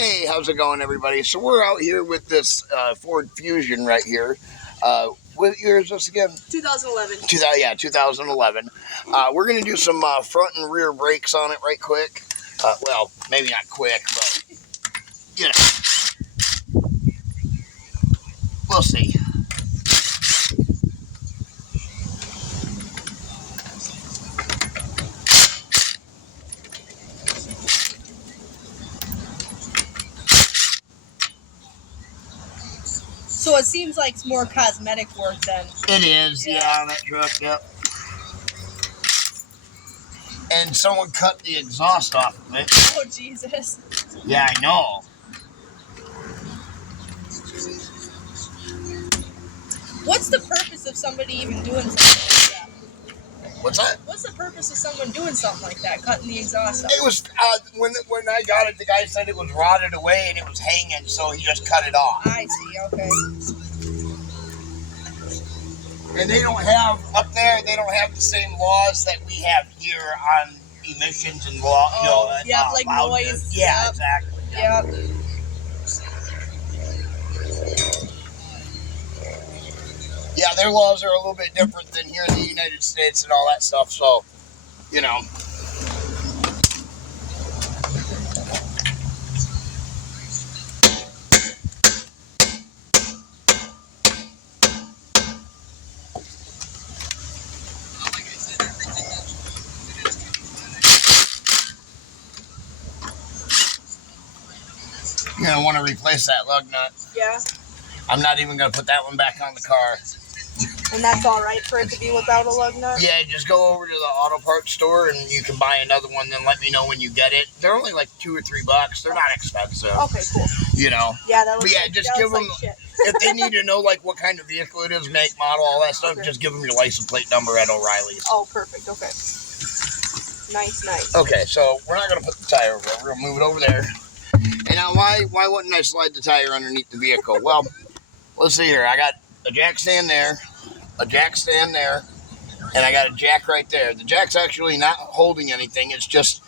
Hey, how's it going, everybody? So we're out here with this Ford Fusion right here. What year is this again? 2011. 2011. We're going to do some front and rear brakes on it right quick. Well, maybe not quick, but, you know, we'll see. So it seems like it's more cosmetic work than... It is, yeah, on that truck, yep. And someone cut the exhaust off of it. Oh, Jesus. Yeah, I know. What's the purpose of somebody even doing something like that? What's that? What's the purpose of someone doing something like that, cutting the exhaust off? It was, when I got it, the guy said it was rotted away and it was hanging, so he just cut it off. I see, okay. And they don't have, up there, they don't have the same laws that we have here on emissions and law. Oh, like noise. Yeah, yep. Exactly. Yep. Yeah, their laws are a little bit different than here in the United States and all that stuff, so, you know. You're going to want to replace that lug nut. Yeah. I'm not even going to put that one back on the car. And that's all right for it to be without a lug nut? Yeah, just go over to the auto parts store and you can buy another one, then let me know when you get it. They're only like $2 or $3. They're not expensive. Okay, cool. You know? Yeah, that was just give them, like if they need to know like what kind of vehicle it is, make, model, all that stuff, just give them your license plate number at O'Reilly's. Oh, perfect, okay. Nice. Okay, so we're not going to put the tire over. We're going to move it over there. And now, why wouldn't I slide the tire underneath the vehicle? Well, let's see here. I got a jack stand there, a jack stand there, and I got a jack right there. The jack's actually not holding anything. It's just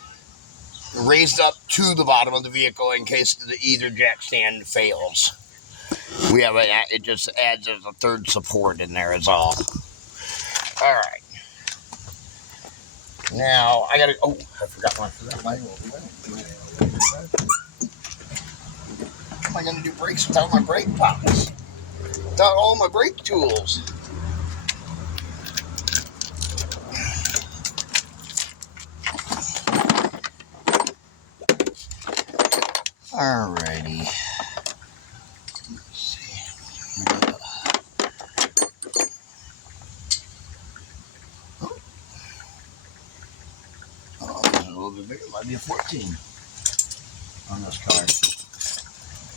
raised up to the bottom of the vehicle in case either jack stand fails. We have it just adds as a third support in there is all. All right. Now, I got to, oh, I forgot my How am I going to do brakes without my brake pockets? Without all my brake tools? Alrighty. Let's see. Oh, this is a little bit bigger. It might be a 14 on this car.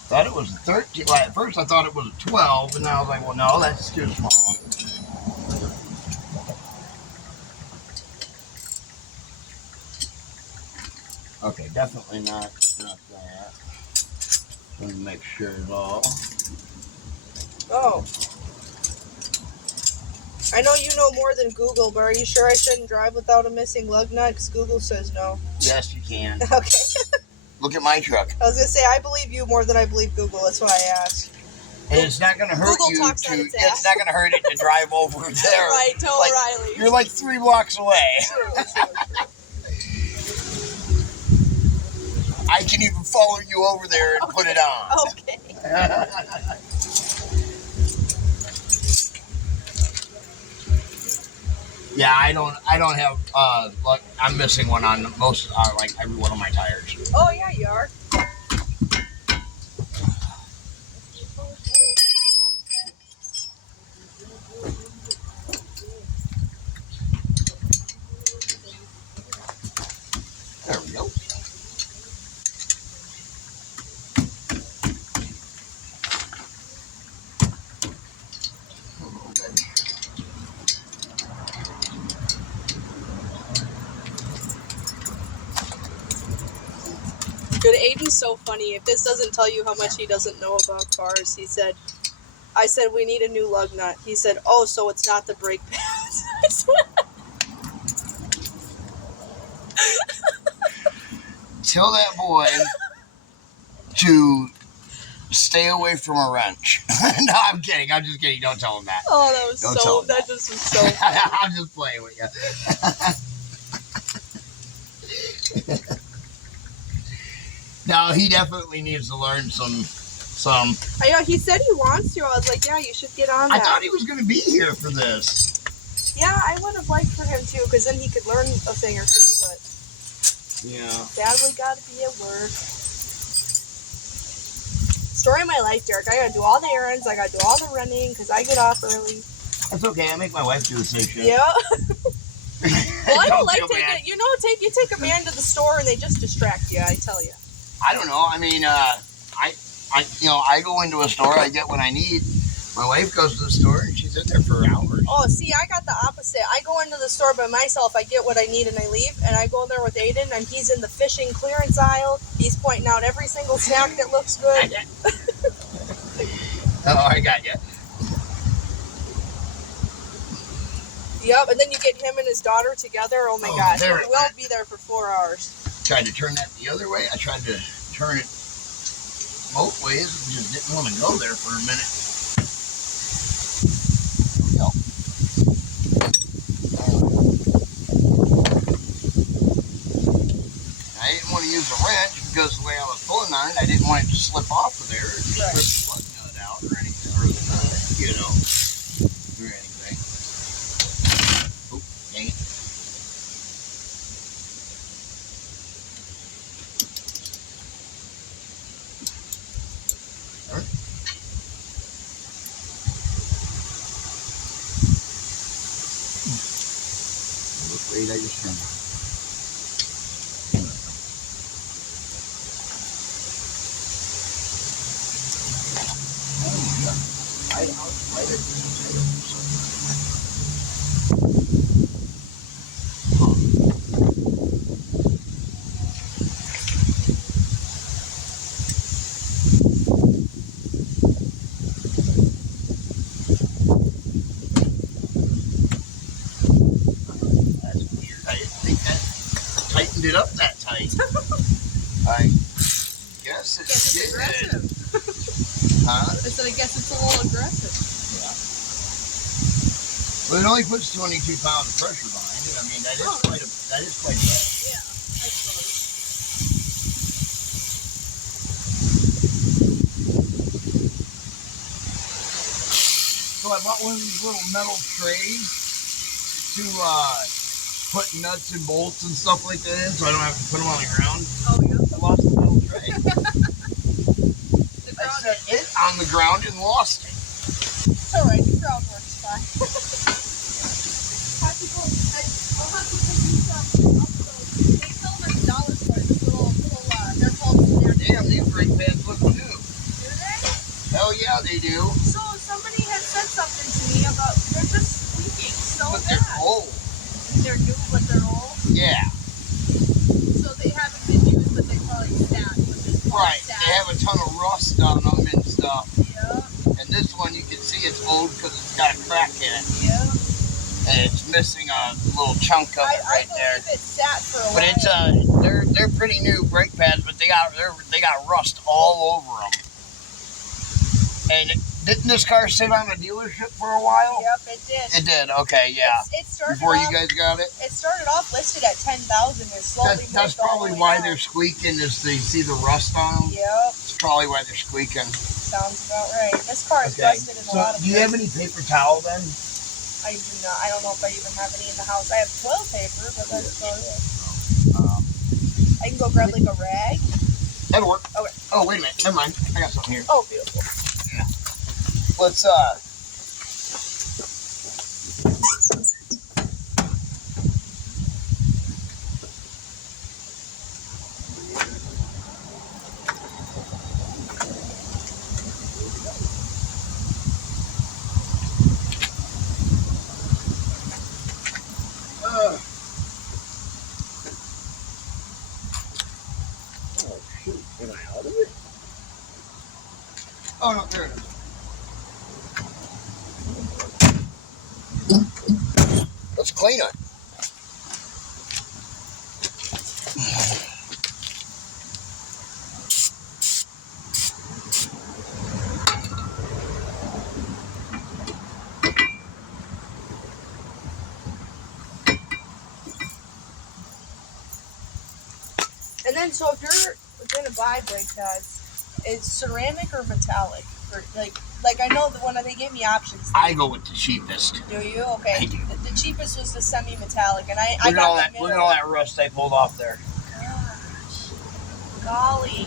Thought it was a 13. Well, at first I thought it was a 12, and now I was like, well, no, that's too small. Okay, definitely not that. Let me make sure it's all. Oh. I know you know more than Google, but are you sure I shouldn't drive without a missing lug nut? Because Google says no. Yes, you can. Okay. Look at my truck. I was going to say, I believe you more than I believe Google. That's why I asked. And it's not going to hurt Google you talks to. on its It's not going to hurt it to drive over there. Right, to O'Reilly. You're like 3 blocks away. True. I can even follow you over there and put it on. Okay. Yeah, I don't have like I'm missing one on most like every one of my tires. Oh yeah, you are. There we go. Dude, Aiden's so funny. If this doesn't tell you how much he doesn't know about cars, he said, I said, we need a new lug nut. He said, oh, so it's not the brake pads. I swear. Tell that boy to stay away from a wrench. No, I'm kidding. I'm just kidding. Don't tell him that. Oh, that was Don't so. tell him That that. just was so. Funny. I'm just playing with you. No, he definitely needs to learn some. I know he said he wants to. I was like, yeah, you should get on that. I thought he was going to be here for this. Yeah, I would have liked for him too, because then he could learn a thing or two. But yeah, sadly, got to be at work. Story of my life, Derek. I gotta do all the errands. I gotta do all the running because I get off early. That's okay. I make my wife do the same shit. Yeah. Well, I don't like taking it. You know, you take a man to the store and they just distract you. I tell you. I don't know. I mean, I go into a store. I get what I need. My wife goes to the store and she's in there for hours. Oh, see, I got the opposite. I go into the store by myself. I get what I need and I leave. And I go there with Aiden, and he's in the fishing clearance aisle. He's pointing out every single snack that looks good. Oh, I got you. Yep, and then you get him and his daughter together. Oh my gosh, we'll be there for 4 hours. Tried to turn that the other way. I tried to turn it both ways. Just didn't want to go there for a minute. No. I didn't want to use a wrench because the way I was pulling on it, I didn't want it to slip off of there or rip the plug nut out or anything, or you know, or anything. Oh, dang it. All right. Look, wait, I just turned. It up that tight. I guess It's aggressive. Huh? I said, I guess it's a little aggressive. Yeah. Well, it only puts 22 pounds of pressure behind it. I mean, that is quite a bit. Yeah, I suppose. So I bought one of these little metal trays to put nuts and bolts and stuff like that in, so I don't have to put them on the ground. Oh, yeah. I lost the metal tray. I set it on the ground and lost it. It's alright, the ground works fine. I'll have to pick these up. They sell them at the dollar store, this little they're called snack. Damn, these brake pads look new. Do they? Hell yeah, they do. So somebody had said something to me about, they're just squeaking so But bad. they're old. They're new, but they're old. Yeah. So they haven't been used, but they probably sat. Right. They have a ton of rust on them and stuff. Yeah. And this one, you can see it's old because it's got a crack in it. Yeah. And it's missing a little chunk of it right there. I believe it sat for a while. But it's they're pretty new brake pads, but they got rust all over them. And didn't this car sit on a dealership for a while? Yep, it did. It did. Okay, yeah. It started Before off, you guys got it. It started off listed at 10,000 and slowly That's moved all probably the way why down. they're squeaking. Is they see the rust on them. Yep. It's probably why they're squeaking. Sounds about right. This car is rusted in a lot of do you have any paper towel then? I do not. I don't know if I even have any in the house. I have toilet paper, but that's about it. I can go grab like a rag. That'll work. Okay. Oh, wait a minute. Never mind. I got something here. Oh, beautiful. Let's oh shoot, am I out of it? Oh no, there it is. Let's clean it. Ben, so if you're gonna buy brake pads, is ceramic or metallic? Or like I know the one they gave me options. I go with the cheapest. Do you? Okay. I do. The cheapest was the semi-metallic, and I Look at got all the that. middle. Look at all that rust I pulled off there. Gosh, golly,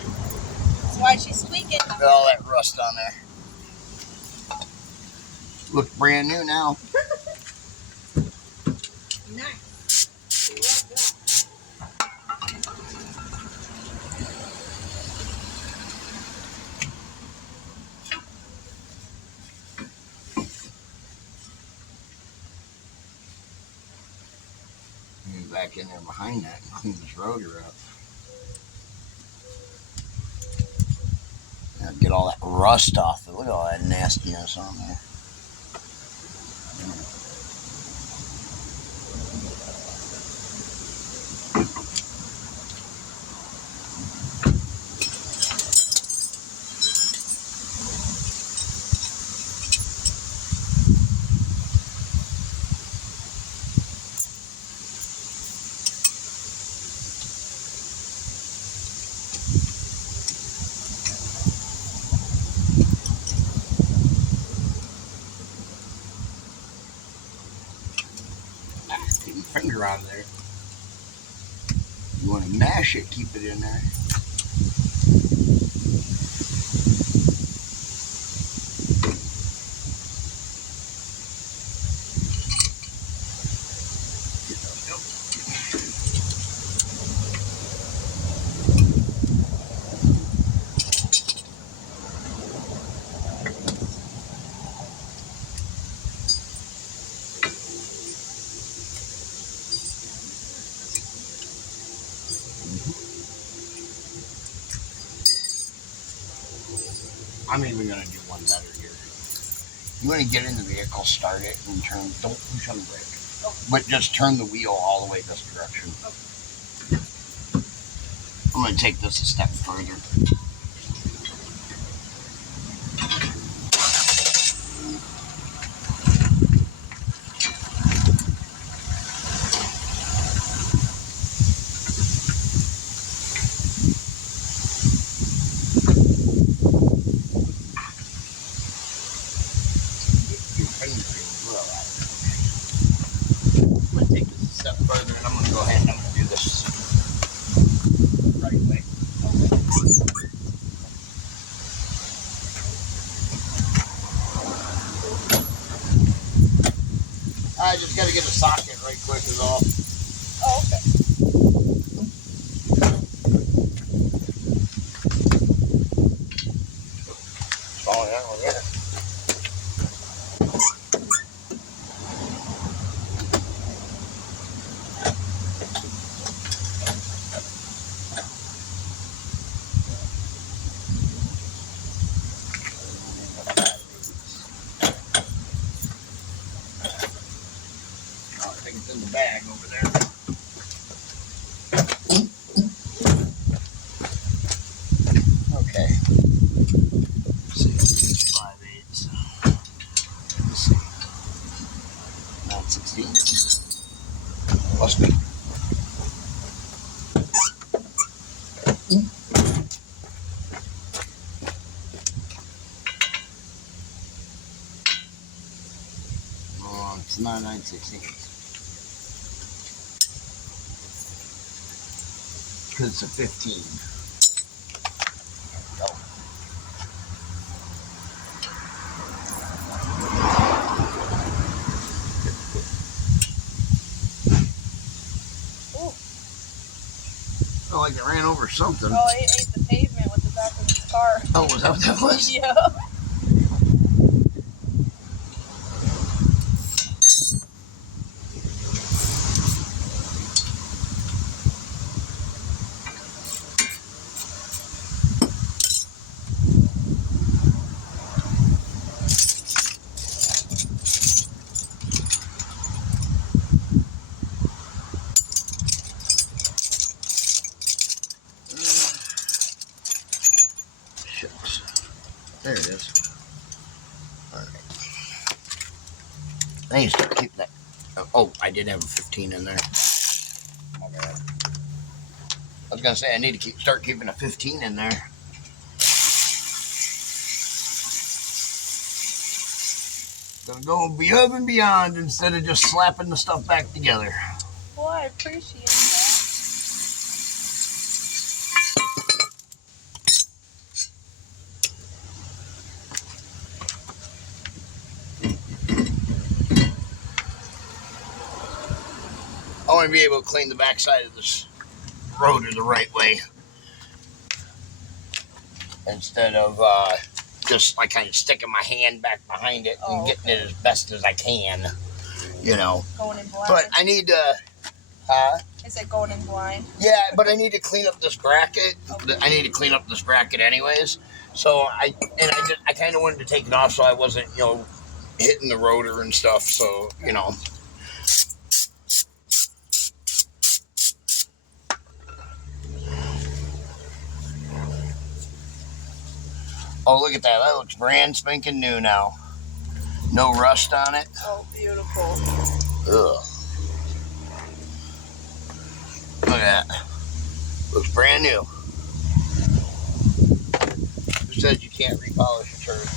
that's why she's squeaking. Look at all that rust on there. Look brand new now. Nice. Love that. Move back in there behind that and clean this rotor up. Now get all that rust off. Look at all that nastiness on there. Take your finger out of there. You want to mash it, keep it in there. I'm even going to do one better here. You want to get in the vehicle, start it, and turn. Don't push on the brake. Okay. But just turn the wheel all the way this direction. Okay. I'm going to take this a step further. Further, and I'm going to go ahead and I'm going to do this right way. I just got to get a socket right quick is all. Oh, okay. It's falling out with it. I think it's in the bag over there. Okay. Let's see. 5/8. Let's see. Not 16. Must be. Oh, it's not 9/16. Because it's a 15. Oh, like it ran over something. Oh, it ate the pavement with the back of its car. Oh, was that what that was? Yeah. Shucks. There it is. All right. I need to start keeping that. Oh, I did have a 15 in there. My bad. was gonna say I need to start keeping a 15 in there. Gonna go above and beyond instead of just slapping the stuff back together. Well, I appreciate that. I want to be able to clean the backside of this rotor the right way instead of just like kind of sticking my hand back behind it and getting it as best as I can, you know. Going in blind. But I need to. Is it going in blind? Yeah, but I need to clean up this bracket. Okay. I need to clean up this bracket anyways. So I kind of wanted to take it off so I wasn't, you know, hitting the rotor and stuff. So, you know. Oh, look at that. That looks brand spanking new now. No rust on it. Oh, beautiful. Ugh. Look at that. Looks brand new. Who said you can't repolish a turd?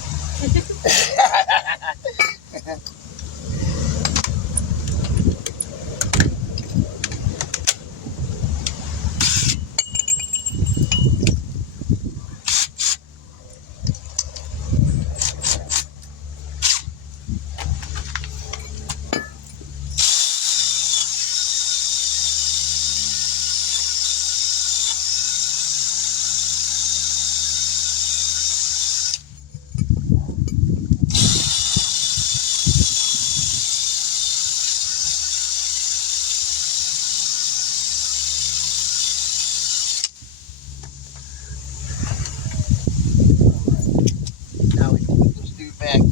Now we can put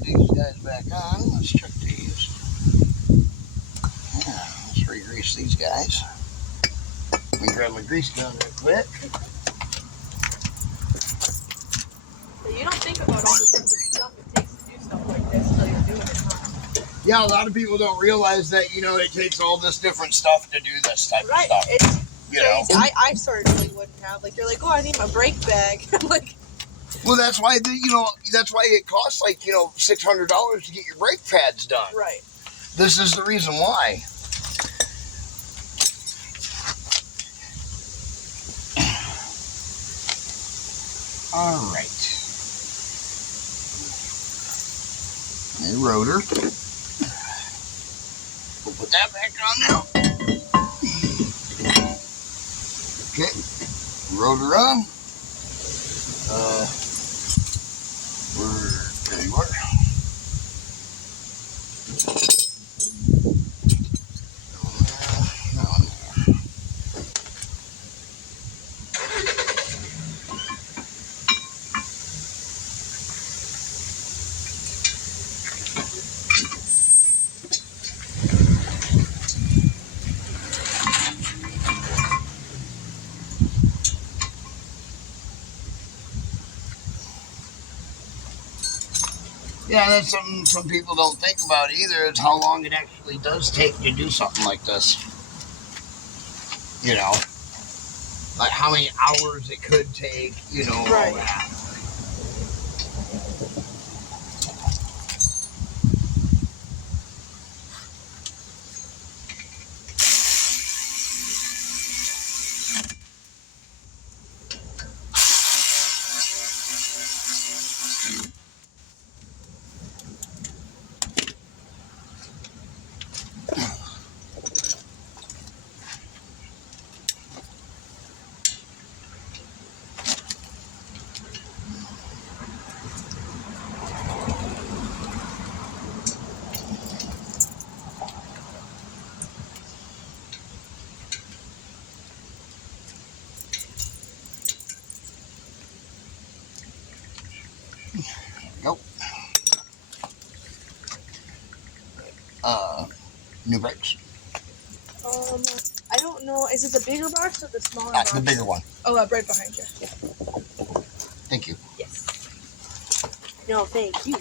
these guys back on. Let's check these. Yeah, let's re-grease these guys. Let me grab my grease gun real quick. You don't think about all the different stuff it takes to do stuff like this until you're doing it, huh? Yeah, a lot of people don't realize that, you know, it takes all this different stuff to do this type of stuff. It's you know? crazy. I certainly wouldn't have. Like, you're like, oh, I need my brake bag. I'm like, well, that's why that's why it costs like, you know, $600 to get your brake pads done. right. This is the reason why. All right. New rotor. We'll put that back on now. Okay. Rotor on. There you are. Yeah, that's something some people don't think about either, is how long it actually does take to do something like this. You know, like how many hours it could take, you know, Right. all that. Nope. New brakes. I don't know. Is it the bigger box or the smaller box? The bigger one. Oh, right behind you. Thank you. Yes. No, thank you.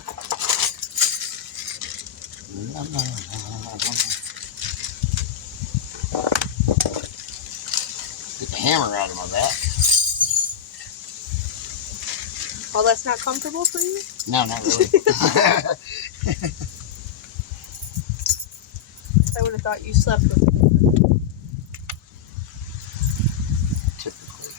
Get hammer out of my back. Oh, that's not comfortable for you? No, not really. I would have thought you slept with me. Typically.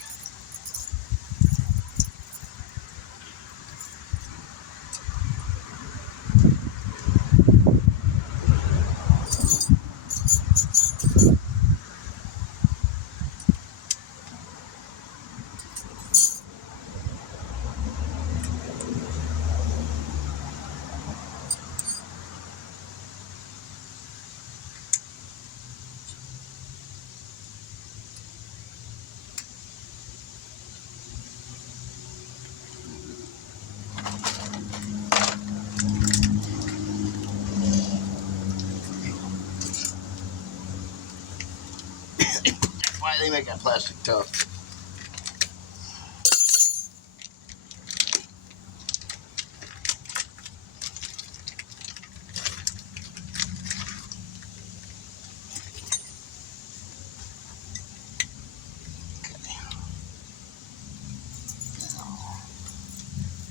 That's why they make that plastic tough.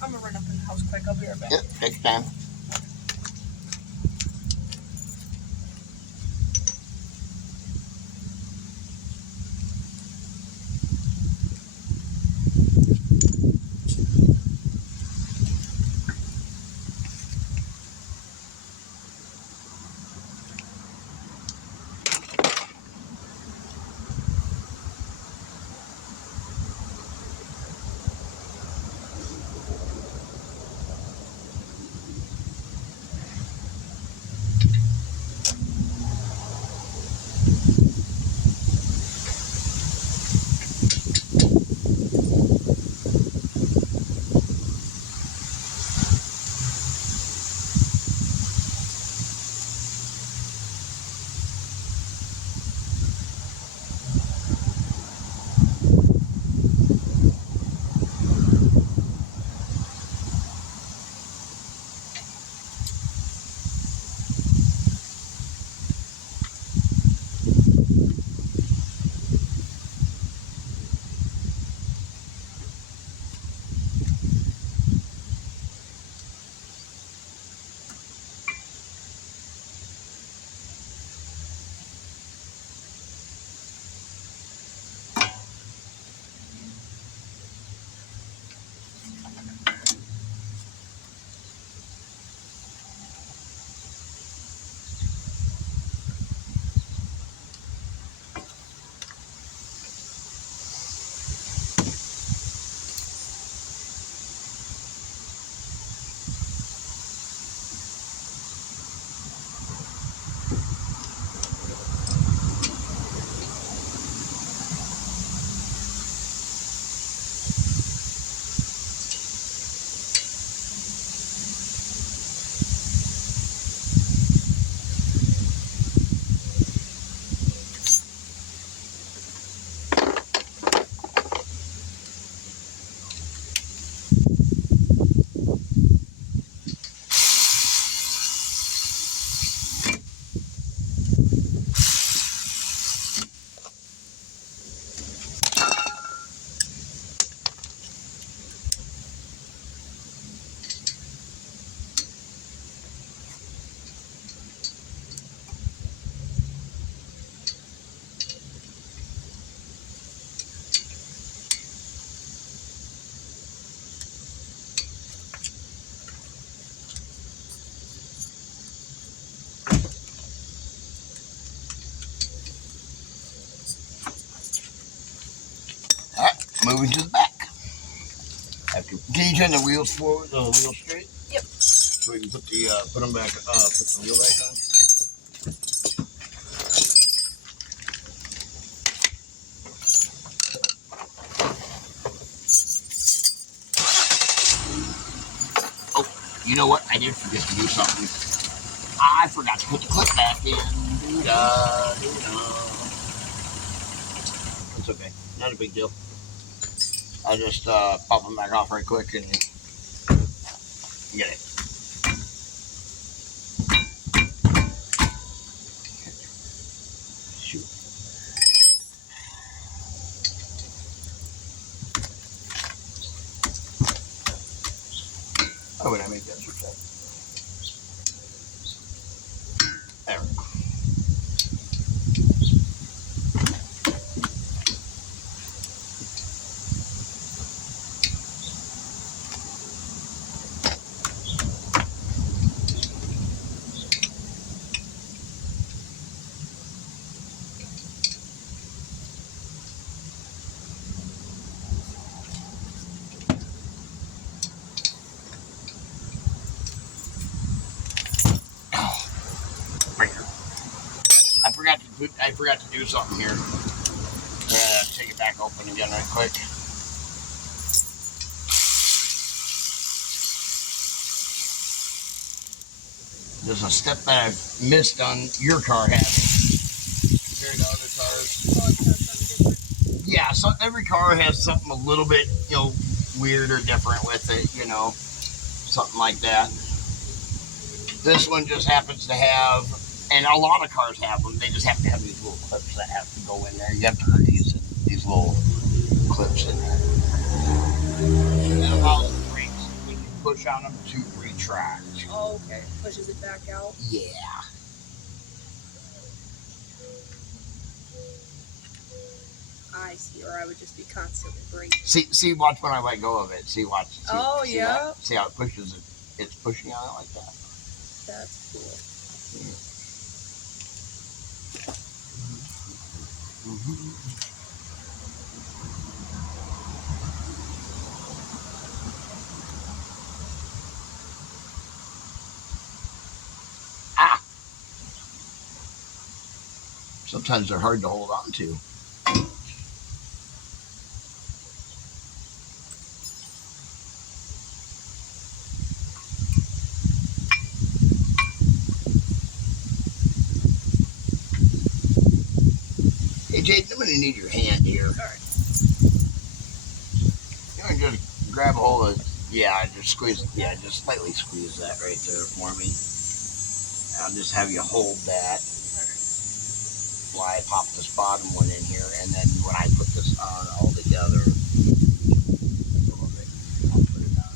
I'm gonna run up in the house quick. I'll be right back. Yep, take time. Alright, moving to the back. Can you turn the wheels forward, the wheels straight? Yep. So we can put them back, put the wheel back on. Oh, you know what? I did forget to do something. I forgot to put the clip back in. Doo-dah, doo-dah. It's okay. Not a big deal. I'll just pop them back off right quick and get it. Shoot. Oh, would I make that switch up? There we go. I forgot to do something here. Take it back open again right quick. There's a step that I've missed on your car having compared to other cars. Yeah, so every car has something a little bit, weird or different with it, something like that. This one just happens to have, and a lot of cars have them, they just have to have these little clips that have to go in there. You have to put these little clips in there. And that allows the brakes, when you push on them, to retract. Oh, okay. Pushes it back out. Yeah. I see, or I would just be constantly braking. See, watch when I let go of it. See, watch. See yeah. that? See how it pushes it? It's pushing on it like that. That's cool. Mm-hmm. Ah! Sometimes they're hard to hold on to. Hey, Jayden, I'm going to need your hand here. All right. You want to just grab a hold of, just squeeze, just slightly squeeze that right there for me. I'll just have you hold that while I pop this bottom one in here, and then when I put this on all together, I'll put it on.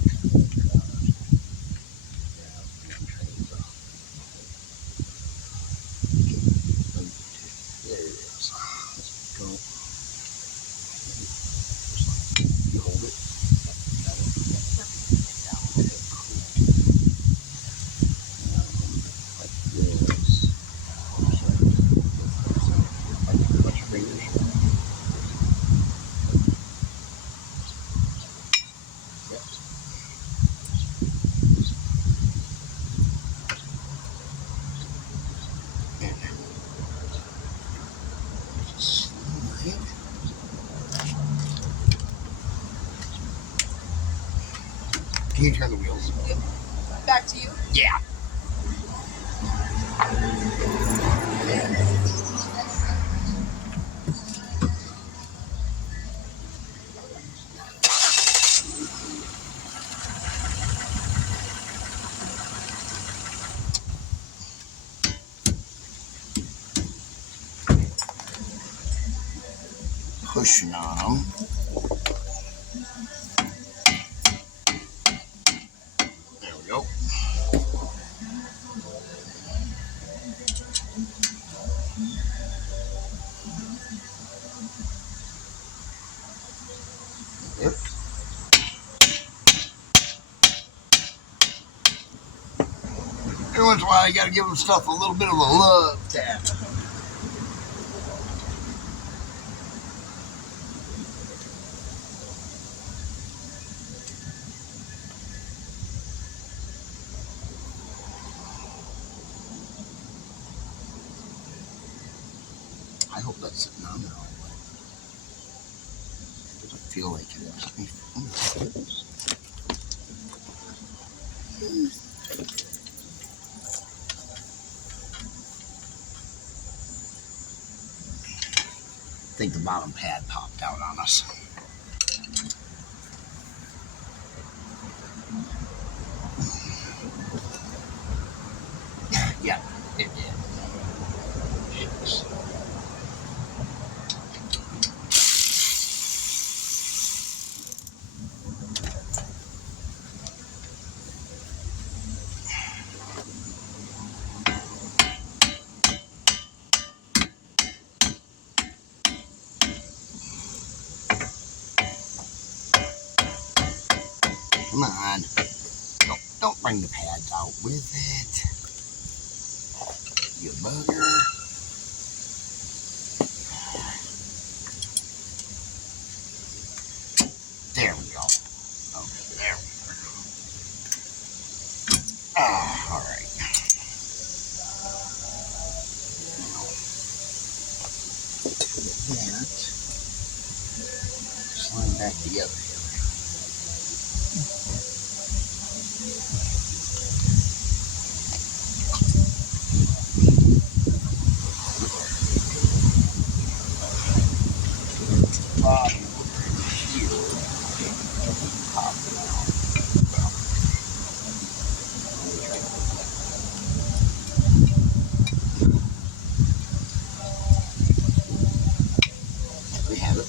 There it is. Let's go. You hold it. Can you turn the wheels? Yep. Back to you? Yeah. Pushing on them. There we go. Yep. Every once in a while, you got to give them stuff a little bit of a love tap. I hope that's sitting on there all the way. It doesn't feel like it is. I think the bottom pad popped out on us. Yeah, it did. Yes. on. Don't bring the pads out with it. You bugger. There we go. Okay, there we go. All right. That. Slide back together here. We have it.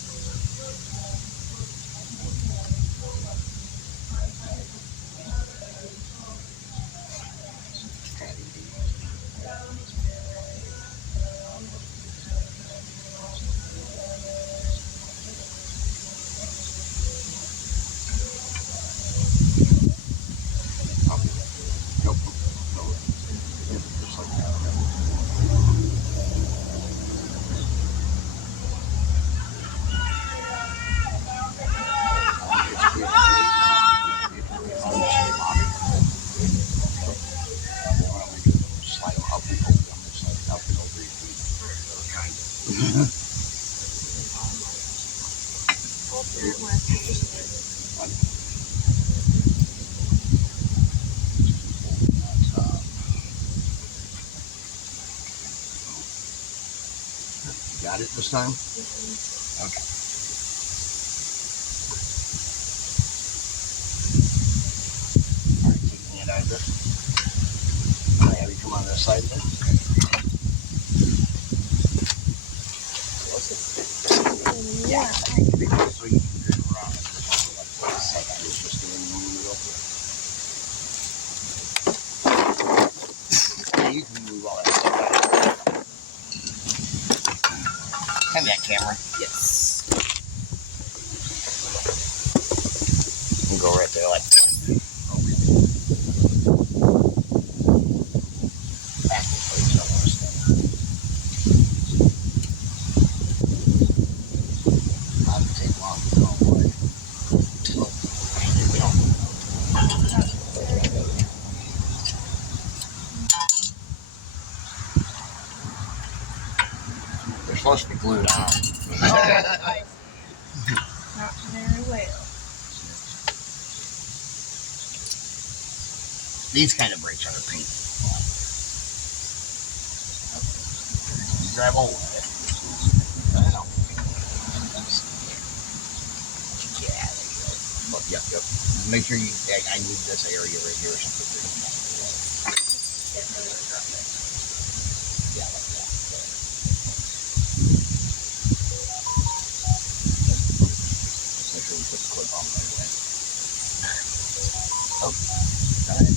Nope. Just like that. Slide them up and over. I'm going to slide it up and over your feet. Kind of. Got it this time? Okay. All right, take your hand out of this. Can I have you come on this side of it? Yeah. So you can get around it. Just in the middle. Yeah, you can move all that stuff out. Hand me that camera. Yes. And go right there like that. Back this way, so I want to stay. Not to take long to go away. They're supposed to be glued on. Oh, I see. Not very well. These kind of brakes are painful. You grab hold of it. I know. Yeah, there you go. Look, yep. Make sure you. I need this area right here or something. Yeah, like that. Make sure we put the clip on right away. Oh, all right.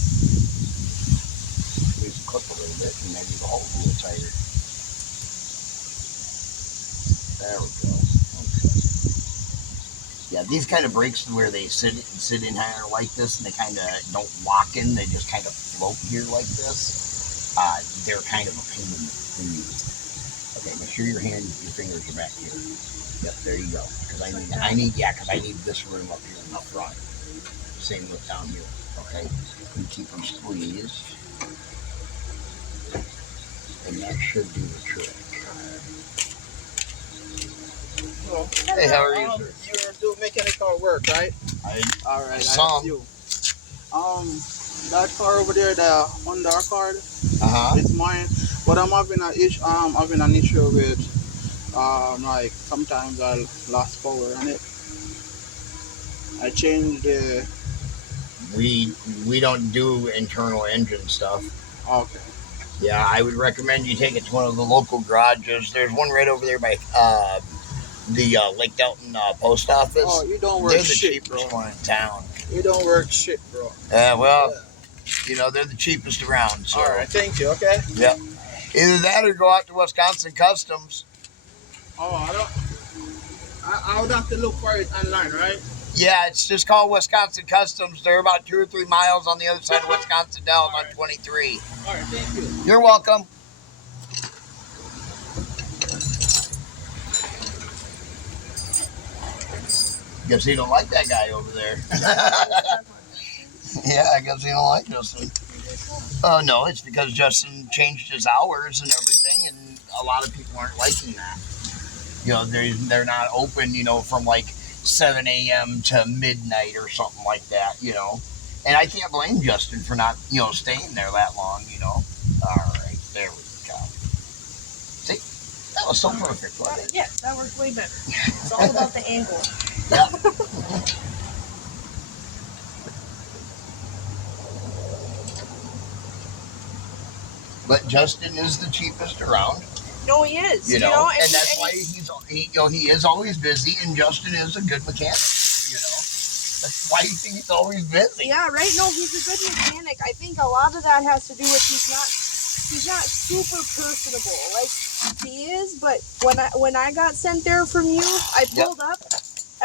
Squeeze the clip a little bit and maybe the hole a little tighter. There we go. Okay. Yeah, these kind of brakes where they sit in higher like this and they kind of don't lock in, they just kind of float here like this. They're kind of a pain in the use. Okay, make sure your fingers are back here. Yep, there you go. Because I need this room up here in the front. Same with down here. Okay, and keep them squeezed, and that should do the trick. Hello. Hey, how are you? You're doing mechanical work, right? All right. Some. I have you. That car over there, the Honda Accord, it's mine. But I'm having an issue with like sometimes I lost power on it. I changed the. We don't do internal engine stuff. Okay. Yeah, I would recommend you take it to one of the local garages. There's one right over there by the Lake Delton post office. Oh, you don't work They're the shit, cheapest bro. one in town. You don't work shit, bro. Well, you know, they're the cheapest around. So. All right, thank you. Okay. Yep. Either that or go out to Wisconsin Customs. Oh, I would have to look for it online, right? Yeah, it's just called Wisconsin Customs. They're about 2 or 3 miles on the other side of Wisconsin Dells on 23. All right, thank you. You're welcome. Guess he don't like that guy over there. Yeah, I guess he don't like Justin. No, it's because Justin changed his hours and everything, and a lot of people aren't liking that. You know, they're not open, you know, from like 7 a.m. to midnight or something like that, you know. And I can't blame Justin for not, you know, staying there that long, you know. All right, there we go. See, that was so perfect, wasn't it? Yes, that worked way better. It's all about the angle. Yeah. But Justin is the cheapest around. No, he is. You know, and and that's why he is always busy, and Justin is a good mechanic. You know, that's why you think he's always busy. Yeah, right. No, he's a good mechanic. I think a lot of that has to do with he's not super personable. Like he is, but when I got sent there from you, I pulled up,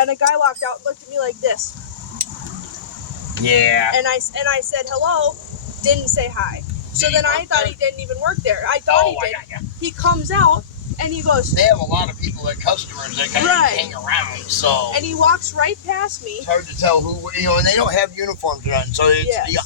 and a guy walked out, and looked at me like this. Yeah. And I said hello, didn't say hi. So then I thought he didn't even work there. I thought he did. He comes out and he goes. They have a lot of people that customers that kind of hang around, so. And he walks right past me. It's hard to tell who, you know, and they don't have uniforms on, so it's, you know,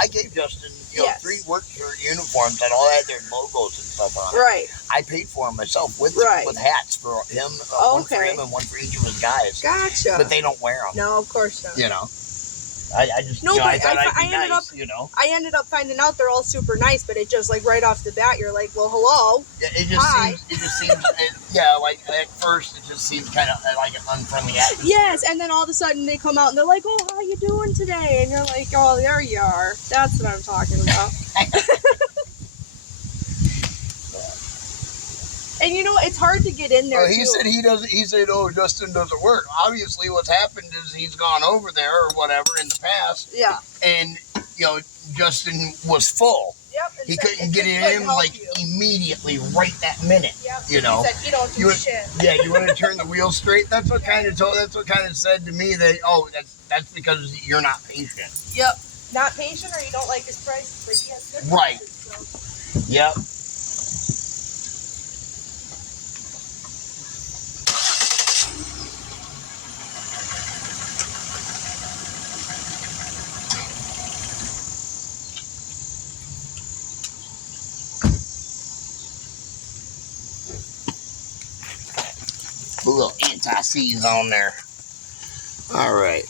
I gave Justin, you know, 3 work shirt uniforms that all had their logos and stuff on it. Right. I paid for them myself with hats for him, one for him and one for each of his guys. Gotcha. But they don't wear them. No, of course not. You know. I just, no, you know, but I thought I'd be ended nice, up, you know. I ended up finding out they're all super nice, but it just like right off the bat, you're like, well, hello. Yeah, it just seems, like at first it just seems kind of like an unfriendly atmosphere. Yes, and then all of a sudden they come out and they're like, oh, how you doing today? And you're like, oh, there you are. That's what I'm talking about. And you know, it's hard to get in there. Well, he said he doesn't. He said, "Oh, Justin doesn't work." Obviously, what's happened is he's gone over there or whatever in the past. Yeah. And you know, Justin was full. Yep. He couldn't get it in like immediately, right that minute. Yep. You know. He said, "You don't do shit." Yeah, you want to turn the wheel straight. That's what kind of said to me that that's because you're not patient. Yep. Not patient, or you don't like his prices, but he has good prices. So. Yep. A little anti-seize on there. All right.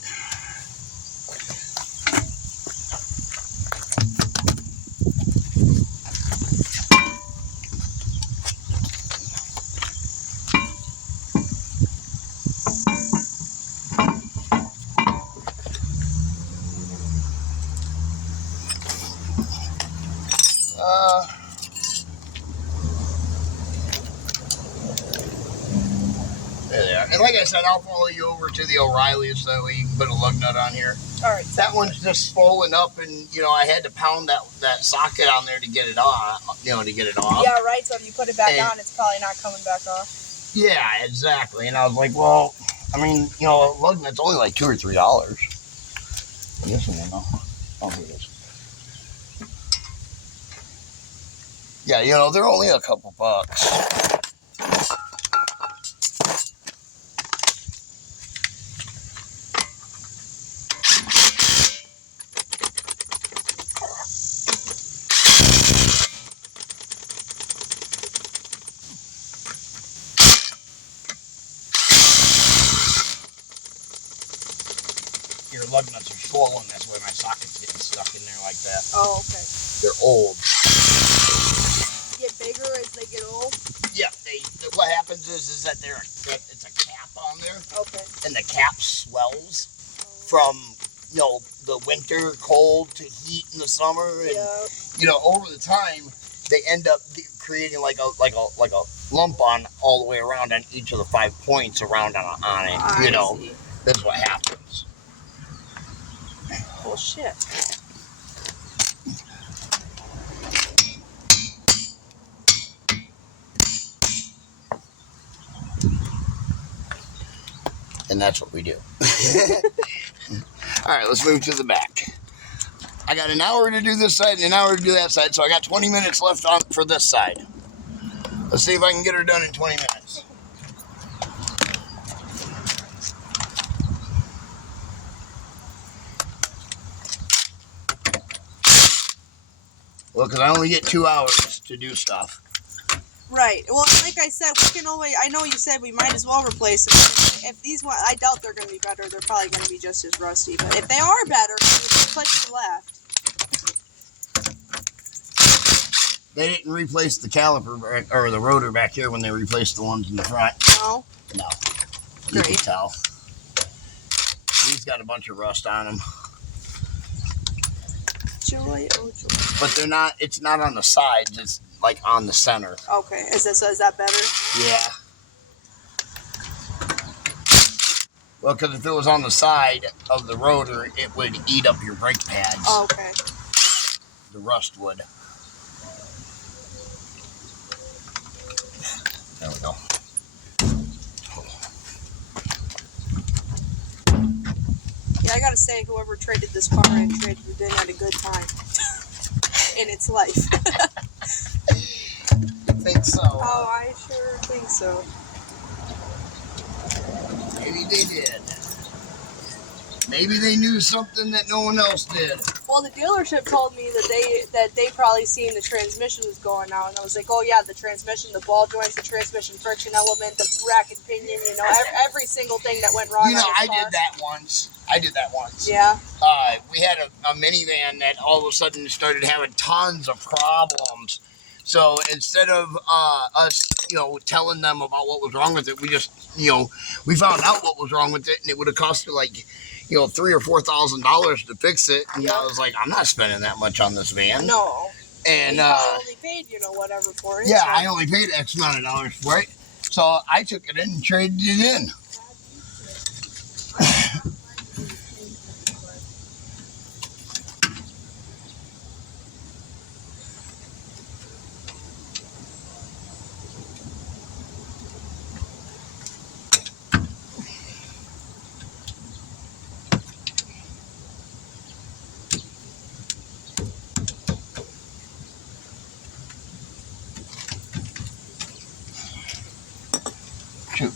There they are. And like I said, I'll follow you over to the O'Reilly's so that way you can put a lug nut on here. All right. That one's just swollen up, and you know I had to pound that socket on there to get it off. You know, to get it off. Yeah, right. So if you put it back on, it's probably not coming back off. Yeah, exactly. And I was like, well, I mean, you know, a lug nut's only like $2 or $3. This one, oh, here it is. Yeah, you know, they're only a couple bucks. Your lug nuts are swollen. That's why my socket's getting stuck in there like that. Oh, okay. They're old. Get bigger as they get old? Yeah, what happens is that it's a cap on there. Okay. And the cap swells from, you know, the winter cold to heat in the summer. And, you know, over the time, they end up creating like a lump on all the way around on each of the 5 points around on it. You know, that's what happens. Well, shit. And that's what we do. All right, let's move to the back. I got an hour to do this side and an hour to do that side, so I got 20 minutes left on for this side. Let's see if I can get her done in 20 minutes. Well, because I only get 2 hours to do stuff. Right. Well, like I said, we can only. I know you said we might as well replace them. If these one, I doubt they're going to be better. They're probably going to be just as rusty. But if they are better, there's plenty left. They didn't replace the caliper or the rotor back here when they replaced the ones in the front. No. No. You can Great. tell. These got a bunch of rust on them. Joy, oh joy. But they're not. It's not on the sides. It's like on the center. Okay. Is that better? Yeah. Well, because if it was on the side of the rotor, it would eat up your brake pads. Oh, okay. The rust would. There we go. Yeah, I gotta say, whoever traded this car in traded it in at a good time in its life. You think so? Oh, I sure think so. Maybe they did. Maybe they knew something that no one else did. Well, the dealership told me that they probably seen the transmission was going out, and I was like, oh yeah, the transmission, the ball joints, the transmission friction element, the rack and pinion, every single thing that went wrong. You know, on this car. I did that once. Yeah. We had a minivan that all of a sudden started having tons of problems. So instead of us, telling them about what was wrong with it, we just, we found out what was wrong with it, and it would have cost like, $3,000 or $4,000 to fix it. And I was like, I'm not spending that much on this van. No. And you only paid, whatever for it. Yeah, so. I only paid X amount of dollars for it. So I took it in and traded it in. Shoot.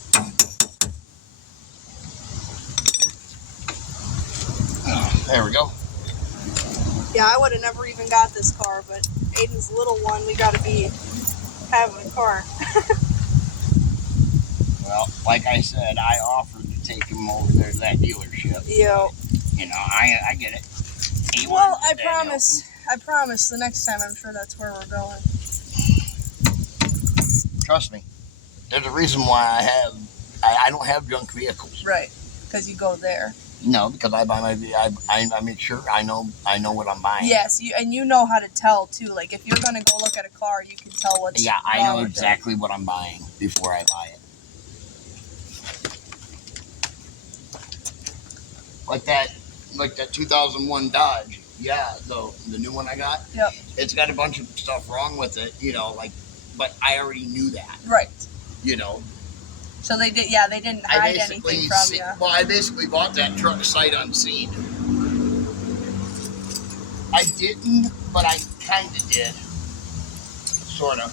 There we go. Yeah, I would have never even got this car, but Aiden's little one, we got to be having a car. Well, like I said, I offered to take him over there to that dealership. Yeah. I get it. Well, I promise the next time I'm sure that's where we're going. Trust me. There's a reason why I don't have junk vehicles. Right, because you go there. No, because I buy I make sure I know what I'm buying. Yes, you know how to tell too. Like if you're gonna go look at a car, you can tell what's Yeah, I wrong know with exactly what I'm buying before I buy it. Like that 2001 Dodge. Yeah, the new one I got. Yep. It's got a bunch of stuff wrong with it, but I already knew that. Right. So they didn't hide anything from you. Well, I basically bought that truck sight unseen. I didn't, but I kind of did. Sort of.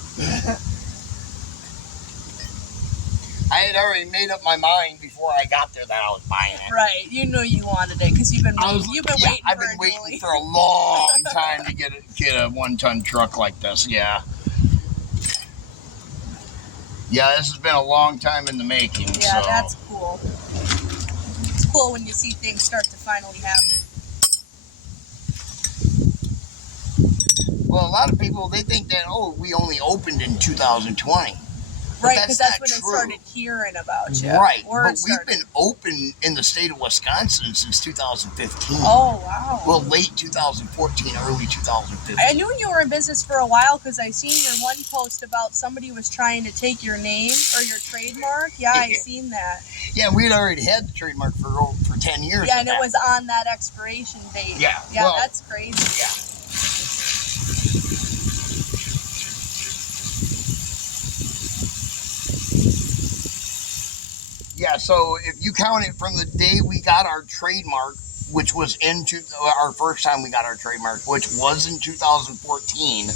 I had already made up my mind before I got there that I was buying it. Right. You knew you wanted it because you've been waiting I've been waiting for a long time to get a 1-ton truck like this. Yeah. Yeah, this has been a long time in the making. Yeah, that's cool. It's cool when you see things start to finally happen. Well, a lot of people, they think that, we only opened in 2020. Right, because that's when I started hearing about you. Right, but we've been open in the state of Wisconsin since 2015. Oh, wow. Well, late 2014, early 2015. I knew you were in business for a while because I seen your one post about somebody was trying to take your name or your trademark. Yeah, I seen that. Yeah, we'd already had the trademark for 10 years. Yeah, and it was on that expiration date. Yeah. Yeah, well, that's crazy. Yeah. Yeah, Yeah, so if you count it from the day we got our trademark, which was our first time we got our trademark, which was in 2014,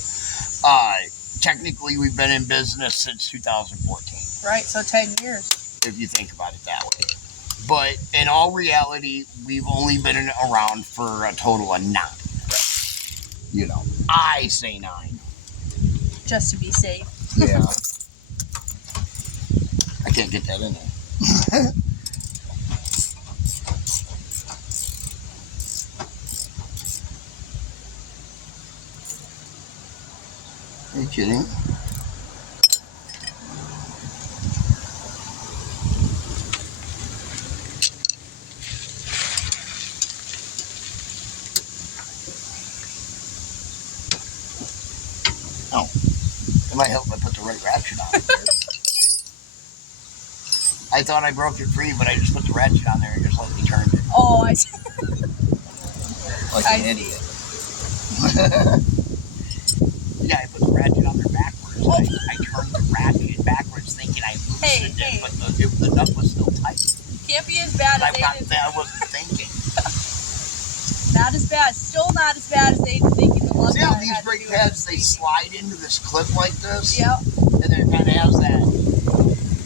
technically we've been in business since 2014. Right, so 10 years. If you think about it that way. But in all reality, we've only been around for a total of 9. You know, I say 9. Just to be safe. Yeah. I can't get that in there. Are you kidding? Oh, it might help if I put the right ratchet on it there. I thought I broke it free, but I just put the ratchet on there and just let me turn it. Oh, I see. Like an idiot. Yeah, I put the ratchet on there backwards. Oh. I turned the ratchet backwards thinking I loosened it, but the nut was still tight. Can't be as bad as Aiden. I wasn't thinking. Not as bad. Still not as bad as Aiden thinking the love. See how these brake pads, they slide into this clip like this? Yep. And then it kind of has that,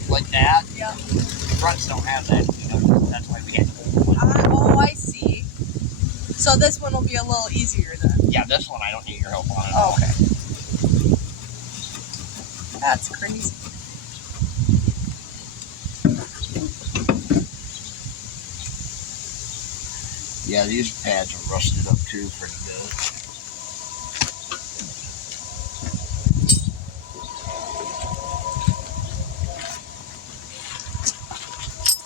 like that? Yep. The fronts don't have that, you know, that's why we had to hold one. Oh, I see. So this one will be a little easier then. Yeah, this one I don't need your help on it. Oh, okay. That's crazy. Yeah, these pads are rusted up too pretty good.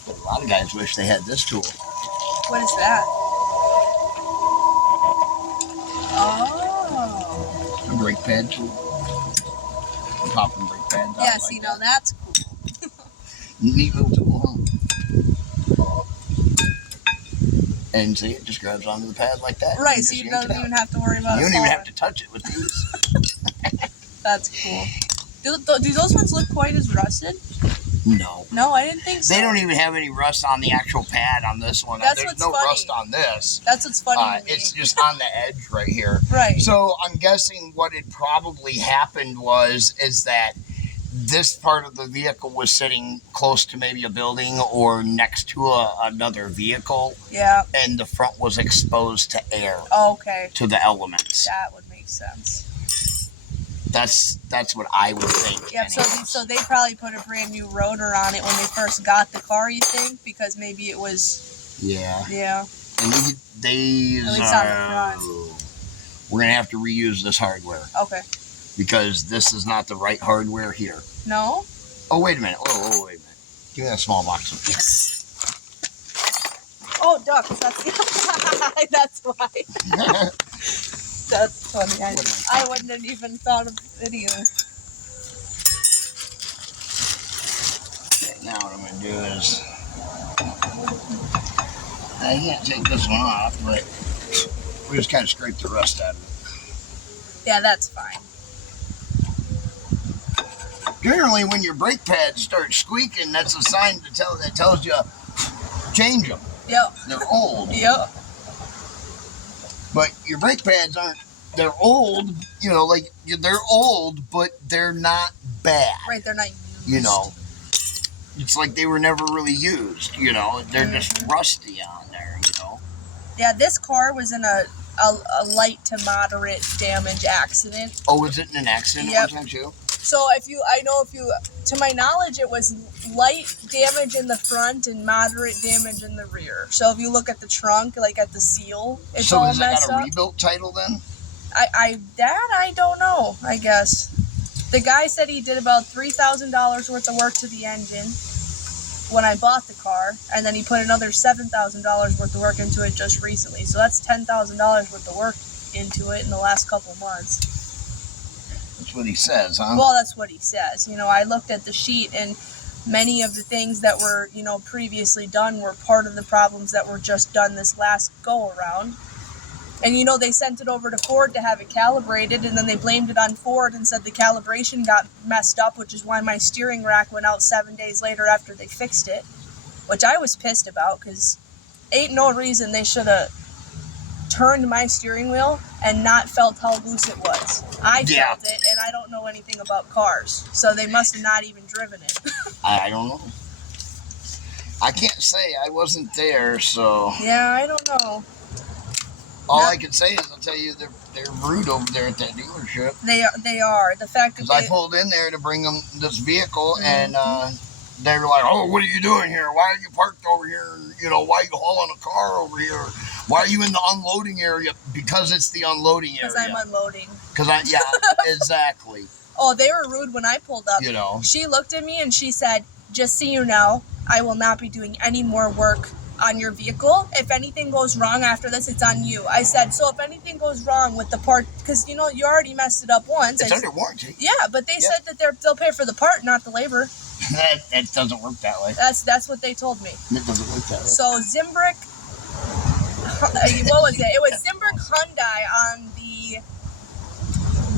But a lot of guys wish they had this tool. What is that? Oh. A brake pad tool. Popping brake pads out. Yeah, see, now that's cool. Neat little tool, huh? And see, it just grabs onto the pad like that. Right, so you don't even have to worry about it. You don't even have to touch it with these. That's cool. Do those ones look quite as rusted? No. No, I didn't think so. They don't even have any rust on the actual pad on this one. That's There's what's no funny. rust on this. That's what's funny to me. It's just on the edge right here. Right. So I'm guessing what had probably happened is that this part of the vehicle was sitting close to maybe a building or next to another vehicle. Yeah. And the front was exposed to air. Oh, okay. To the elements. That would make sense. That's what I would think. Yep. So they probably put a brand new rotor on it when they first got the car. You think because maybe it was. Yeah. Yeah. And these at least on the front. We're gonna have to reuse this hardware. Okay. Because this is not the right hardware here. No. Oh wait a minute. Oh wait a minute. Give me that small box. Yes. Oh, ducks. That's that's why. That's funny. I wouldn't have even thought of it either. Okay, now what I'm going to do is... I can't take this one off, but we just kind of scrape the rust out of it. Yeah, that's fine. Generally, when your brake pads start squeaking, that's a sign that tells you change them. Yep. They're old. Yep. But your brake pads they're old, you know, like, they're old, but they're not bad. Right, they're not used. You know, it's like they were never really used, you know, they're just rusty on there, you know. Yeah, this car was in a light to moderate damage accident. Oh, was it in an accident Yep. at one time too? So to my knowledge, it was light damage in the front and moderate damage in the rear. So if you look at the trunk, like at the seal, it's so all has messed that got a up. rebuilt title then? I don't know, I guess. The guy said he did about $3,000 worth of work to the engine when I bought the car, and then he put another $7,000 worth of work into it just recently. So that's $10,000 worth of work into it in the last couple months. That's what he says, huh? Well, that's what he says. You know, I looked at the sheet, and many of the things that were, you know, previously done were part of the problems that were just done this last go-around. And, you know, they sent it over to Ford to have it calibrated, and then they blamed it on Ford and said the calibration got messed up, which is why my steering rack went out 7 days later after they fixed it. which I was pissed about because ain't no reason they should have turned my steering wheel and not felt how loose it was. I felt it, and I don't know anything about cars, so they must have not even driven it. I don't know. I can't say. I wasn't there, so. Yeah, I don't know. All I can say is I'll tell you they're rude over there at that dealership. They are. The fact that I pulled in there to bring them this vehicle, and they were like, "Oh, what are you doing here? Why are you parked over here? You know, why are you hauling a car over here? Why are you in the unloading area?" Because it's the unloading area. Because I'm unloading. Yeah, exactly. Oh, they were rude when I pulled up. You know. She looked at me and she said, "Just so you know, I will not be doing any more work on your vehicle. If anything goes wrong after this, it's on you." I said, "So if anything goes wrong with the part, because you know you already messed it up once." It's under warranty. Yeah, but they said that they'll pay for the part, not the labor. That doesn't work that way. That's what they told me. It doesn't work that way. So Zimbrick, what was it? It was Zimbrick Hyundai on the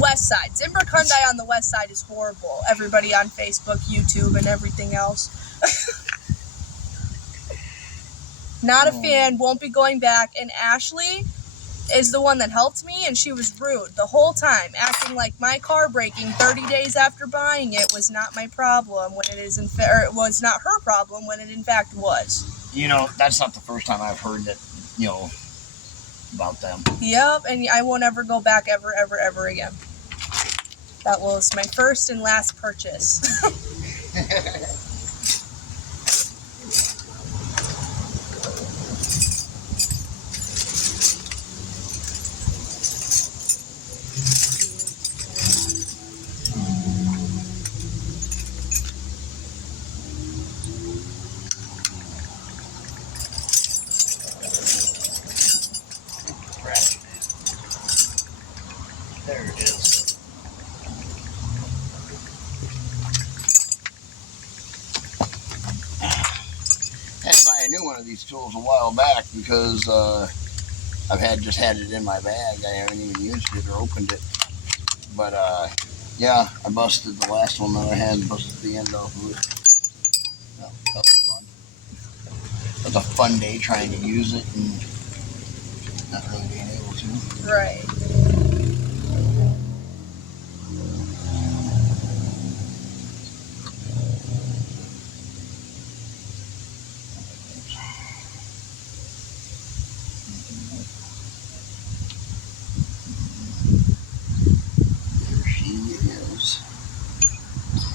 west side. Zimbrick Hyundai on the west side is horrible. Everybody on Facebook, YouTube, and everything else. Not a fan, won't be going back. And Ashley is the one that helped me, and she was rude the whole time, acting like my car breaking 30 days after buying it was not my problem when it is or it was not her problem when it in fact was. You know, that's not the first time I've heard that, you know, about them. Yep, and I won't ever go back ever again. That was my first and last purchase. There it is. I had to buy a new one of these tools a while back because I've just had it in my bag. I haven't even used it or opened it. But yeah, I busted the last one that I had, busted the end off of it. Well, that was fun. It was a fun day trying to use it and not really being able to. Right.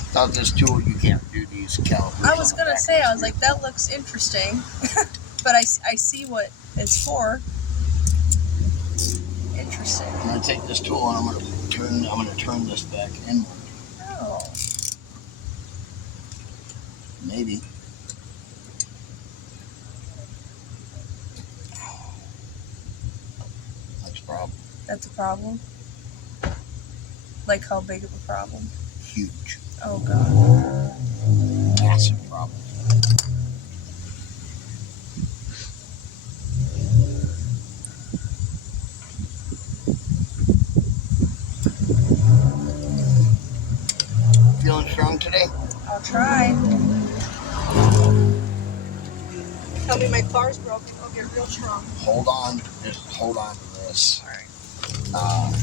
Without this tool, you can't do these calipers. I was gonna say, I was like, that looks interesting, but I see what it's for. Interesting. I'm gonna take this tool and I'm gonna turn this back inward. Oh. Maybe. That's a problem. That's a problem? Like how big of a problem? Huge. Oh God. Massive problem. Feeling strong today? I'll try. Tell me my car's broken, I'll get real strong. Hold on. Just hold on to this. Alright.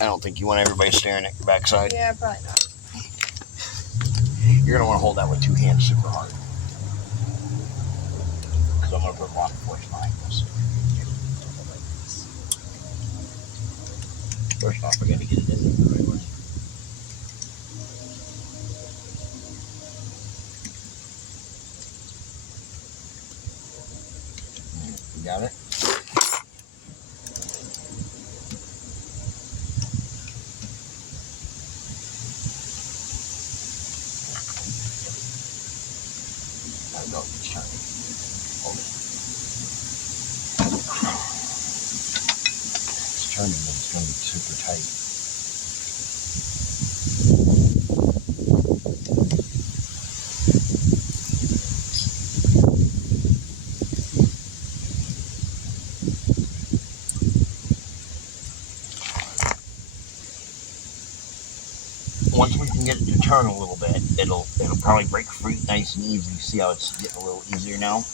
I don't think you want everybody staring at your backside. Yeah, probably not. You're going to want to hold that with two hands super hard. Because I'm going to put a lot of force behind this. First off, I got to get it in there the right way. You got it? Go. Turn it. Hold it. It's turning, but it's going to be super tight. turn a little bit, it'll probably break free nice and easy. See how it's getting a little easier now?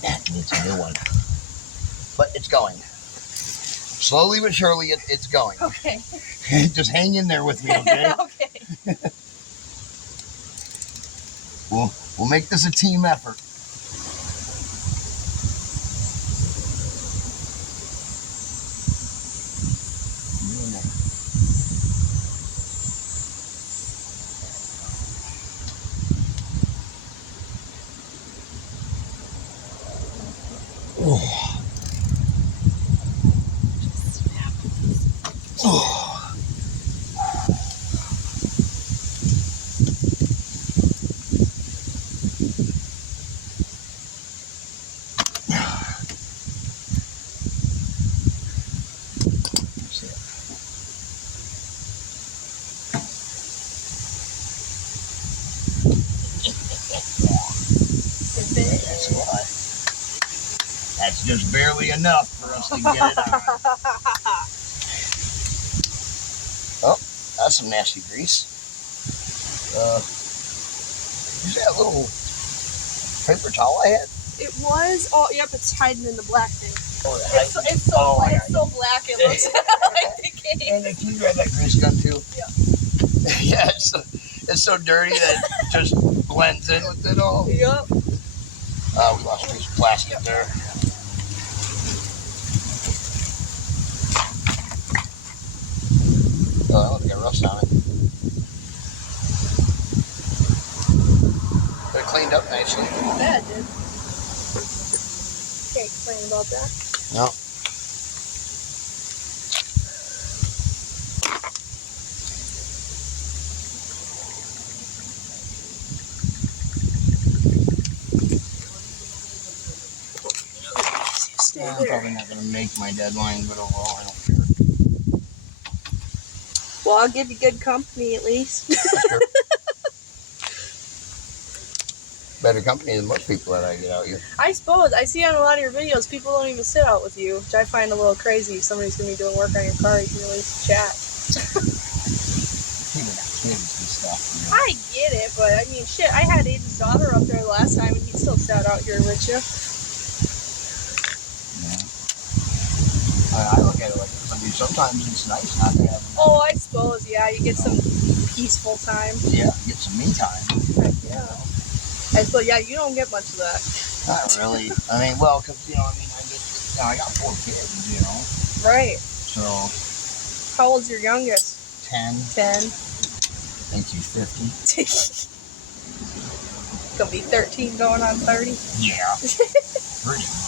That needs a new one. But it's going. Slowly but surely, it's going. Okay. Just hang in there with me, okay? Okay. We'll make this a team effort. Oh. Oh. That's why. That's just barely enough for us to get it on. Oh, that's some nasty grease. Is that little paper towel I had? It was. Oh, yep. It's hiding in the black thing. Oh, It's so black. It looks like the cake. And can you grab that grease gun too? Yeah. Yeah, it's so dirty that it just blends in with it all. Yep. We lost a piece of plastic there. Oh, that got rust on it. But it cleaned up nicely. Yeah, it did. Can't complain about that. No. Stay I'm there. probably not going to make my deadline, but oh well, I don't care. Well, I'll give you good company at least. Sure. Better company than most people that I get out here. I suppose. I see on a lot of your videos, people don't even sit out with you, which I find a little crazy. If somebody's going to be doing work on your car, you can at least chat. People got kids and stuff. You know? I get it, but I mean, shit, I had Aiden's daughter up there the last time, and he still sat out here with you. I look at it like this. I mean, sometimes it's nice not to have them. Oh, I suppose, yeah, you get some peaceful time. Yeah, get some me time. Heck yeah. I suppose, yeah, you don't get much of that. Not really. I mean, well, because, I just, I got 4 kids, Right. So. How old's your youngest? 10. 10. I think she's 50. Gonna be 13 going on 30. Yeah. Pretty much.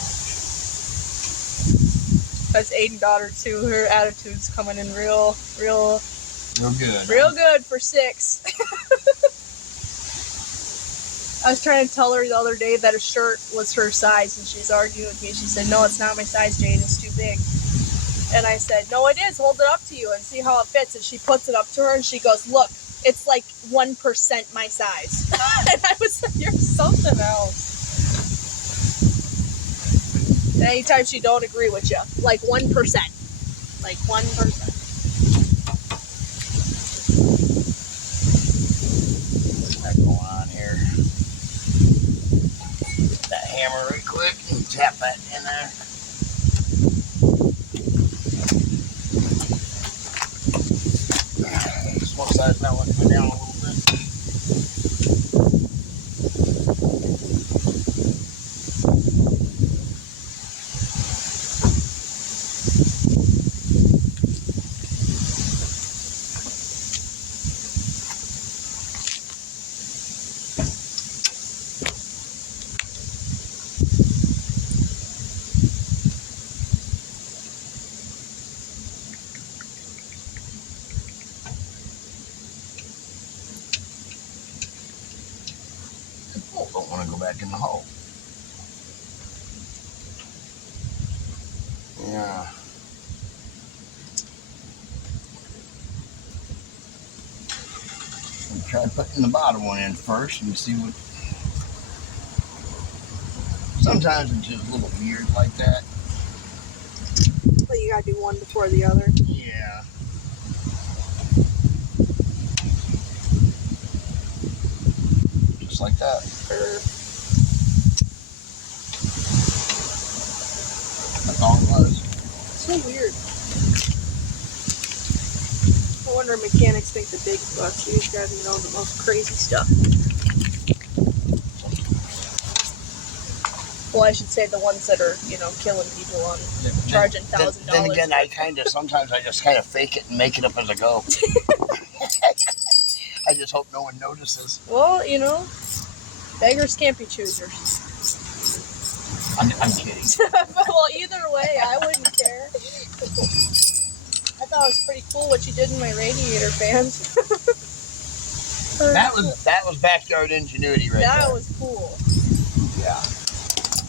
That's Aiden's daughter too. Her attitude's coming in real Real good for 6. I was trying to tell her the other day that a shirt was her size, and she's arguing with me. She said, "No, it's not my size, Jane. It's too big." And I said, "No, it is. Hold it up to you and see how it fits." And she puts it up to her, and she goes, "Look, it's like 1% my size." And I was like, "You're something else." And anytime she don't agree with you, like 1%. Like 1%. What's that going on here? That hammer right quick and tap that in there. This one side's now letting me down a little bit. Don't want to go back in the hole. Yeah. I'll try putting the bottom one in first and see what. Sometimes it's just a little weird like that. But you gotta do one before the other. Yeah. Just like that. That's all it was. So weird. No wonder mechanics think the big bucks. These guys know the most crazy stuff. Well, I should say the ones that are, killing people on charging $1,000. Then again, sometimes I just kind of fake it and make it up as I go. I just hope no one notices. Well, beggars can't be choosers. I'm kidding. Well, either way, I wouldn't care. I thought it was pretty cool what you did in my radiator fans. That was backyard ingenuity right there. That was cool. Yeah.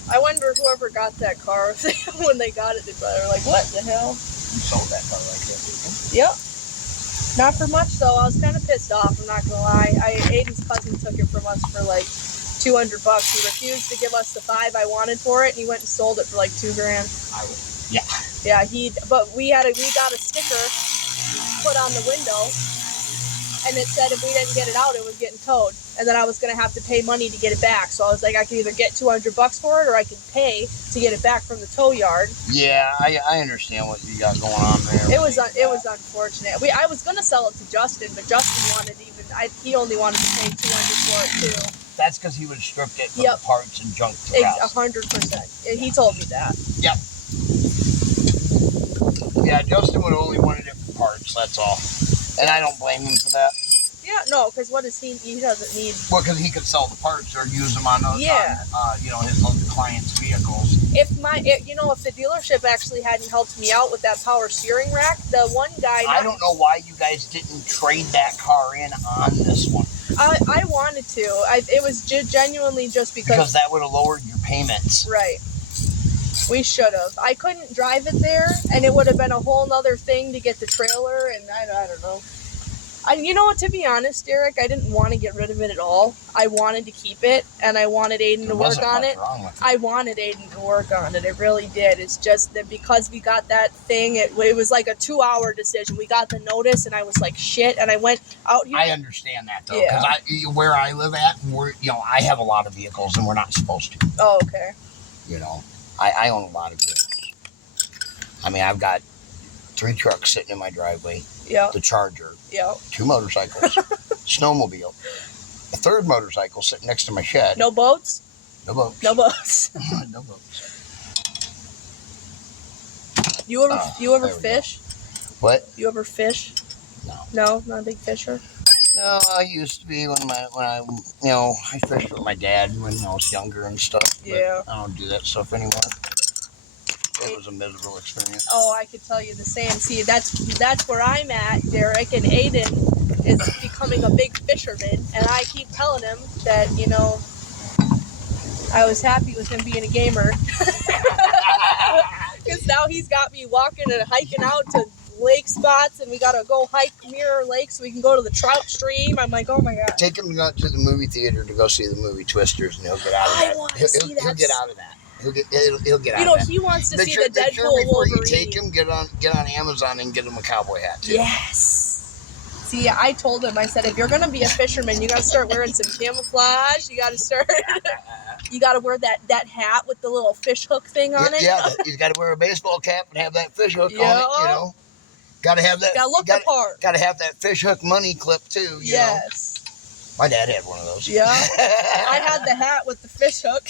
I wonder whoever got that car, when they got it, they were like, what the hell? You sold that car like that, didn't you? Yep. Not for much, though. I was kind of pissed off, I'm not going to lie. Aiden's cousin took it from us for like $200. He refused to give us the $5 I wanted for it, and he went and sold it for like $2,000. Yeah. Yeah, but we got a sticker put on the window, and it said if we didn't get it out, it was getting towed, and then I was gonna have to pay money to get it back. So I was like, I can either get $200 for it, or I can pay to get it back from the tow yard. Yeah, I understand what you got going on there. It was unfortunate. I was gonna sell it to Justin, but Justin he only wanted to pay $200 for it too. That's because he would have stripped it from the parts and junk to 100%. He told me that. Yep. Yeah, Justin would have only wanted it for parts, that's all. And I don't blame him for that. Yeah, no, because what does he doesn't need... Well, because he could sell the parts or use them on his clients' vehicles. If the dealership actually hadn't helped me out with that power steering rack, the one guy... I don't know why you guys didn't trade that car in on this one. I wanted to. It was genuinely just because... Because that would have lowered your payments. Right. We should have. I couldn't drive it there, and it would have been a whole nother thing to get the trailer, and I don't know. To be honest, Derek, I didn't want to get rid of it at all. I wanted to keep it, and I wanted Aiden to work on it. I wanted Aiden to work on it. I really did. It's just that because we got that thing, it was like a 2-hour decision. We got the notice, and I was like, shit, and I went out here. I understand that, though, because where I live at, I have a lot of vehicles, and we're not supposed to. Oh, okay. I own a lot of vehicles. I mean, I've got 3 trucks sitting in my driveway. Yeah. The Charger. Yeah. 2 motorcycles. Snowmobile. A 3rd motorcycle sitting next to my shed. No boats? No boats. No boats. No boats. You ever fish? What? You ever fish? No. No? Not a big fisher? No, I used to be when I fished with my dad when I was younger and stuff. Yeah. I don't do that stuff anymore. It was a miserable experience. Oh, I could tell you the same. See, that's where I'm at, Derek, and Aiden is becoming a big fisherman, and I keep telling him that, I was happy with him being a gamer. Because now he's got me walking and hiking out to lake spots, and we gotta go hike Mirror Lake so we can go to the trout stream. I'm like, oh my god. Take him out to the movie theater to go see the movie Twisters, and he'll get out of that. He'll get out of that. He'll get out of that. He wants to see the Deadpool before Wolverine. You take him, get on Amazon and get him a cowboy hat too. Yes. See, I told him, I said, if you're gonna be a fisherman, you gotta start wearing some camouflage. You gotta start. You gotta wear that hat with the little fish hook thing on it. Yeah, he's got to wear a baseball cap and have that fish hook on it. Gotta have that. Gotta look the part. Gotta have that fish hook money clip too. Yes. My dad had one of those. Yeah. I had the hat with the fish hook.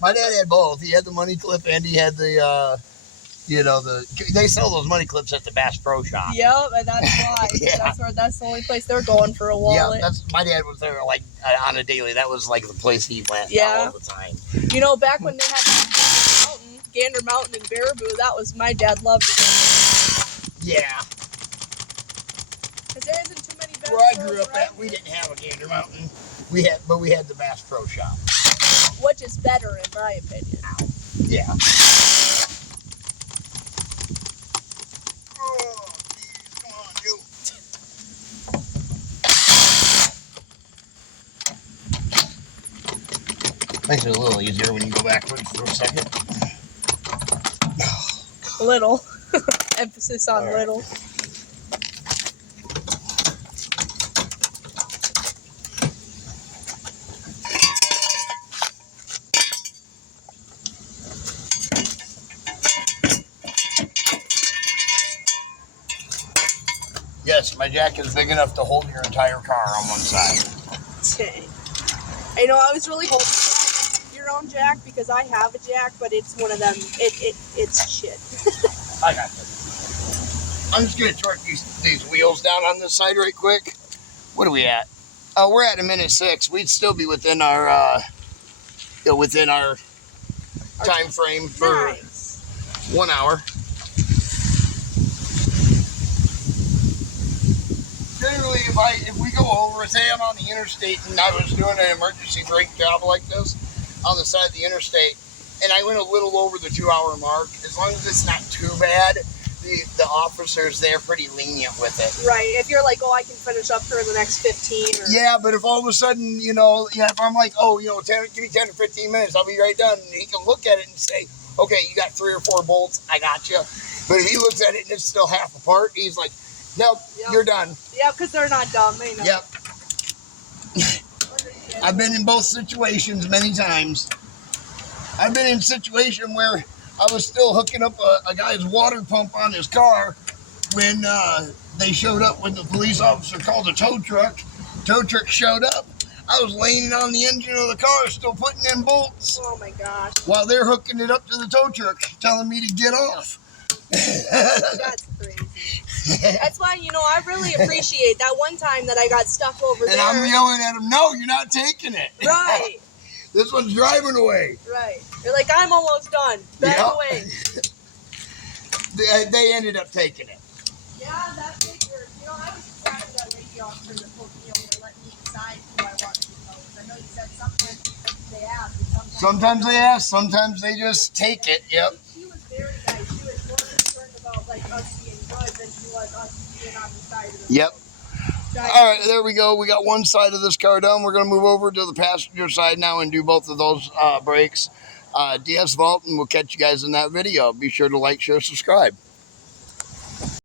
My dad had both. He had the money clip and he had the, they sell those money clips at the Bass Pro Shop. Yep, and that's why. Yeah. That's the only place they're going for a wallet. Yeah, my dad was there like on a daily. That was like the place he went all the time. Back when they had Gander Mountain and Baraboo, that was my dad loved it. Yeah. Because there isn't too many Bass Where I grew up at, we didn't have a Gander Mountain. We had the Bass Pro Shop. Which is better in my opinion. Yeah. Oh, geez, come on, you. Makes it a little easier when you go backwards for a second. Little. Emphasis on All right. little. Yes, my jack is big enough to hold your entire car on one side. Dang. I know, I was really hoping for your own jack because I have a jack, but it's one of them. It's shit. I got this. I'm just gonna torque these wheels down on this side right quick. What are we at? Oh, we're at 1:06. We'd still be within our time frame for Nice. 1 hour. Generally, if we go over, say I'm on the interstate and I was doing an emergency brake job like this on the side of the interstate, and I went a little over the 2 hour mark, as long as it's not too bad, the officers there pretty lenient with it. Right. If you're like, oh, I can finish up for the next 15. Or... Yeah, but if all of a sudden, if I'm like, oh, give me 10 or 15 minutes, I'll be right done. And he can look at it and say, okay, you got 3 or 4 bolts, I got you. But if he looks at it and it's still half apart, he's like, nope, you're done. Yeah, because they're not dumb. They know. Yep. I've been in both situations many times. I've been in a situation where I was still hooking up a guy's water pump on his car when they showed up, when the police officer called a tow truck. Tow truck showed up. I was laying on the engine of the car, still putting in bolts. Oh my gosh. While they're hooking it up to the tow truck, telling me to get off. That's crazy. That's why, I really appreciate that one time that I got stuck over there. And I'm yelling at him, no, you're not taking it. Right. This one's driving away. Right. You're like, I'm almost done. Back away. They ended up taking it. Yeah, that figure. I was surprised that lady officer that pulled me over let me decide who I wanted to tow. I know you said sometimes they ask. Sometimes they ask. Sometimes they just take it. Yep. She was very nice. She was more concerned about us being good than she was us being on the side of the road. All right, there we go. We got one side of this car done. We're going to move over to the passenger side now and do both of those brakes. DS Vault, and we'll catch you guys in that video. Be sure to like, share, subscribe.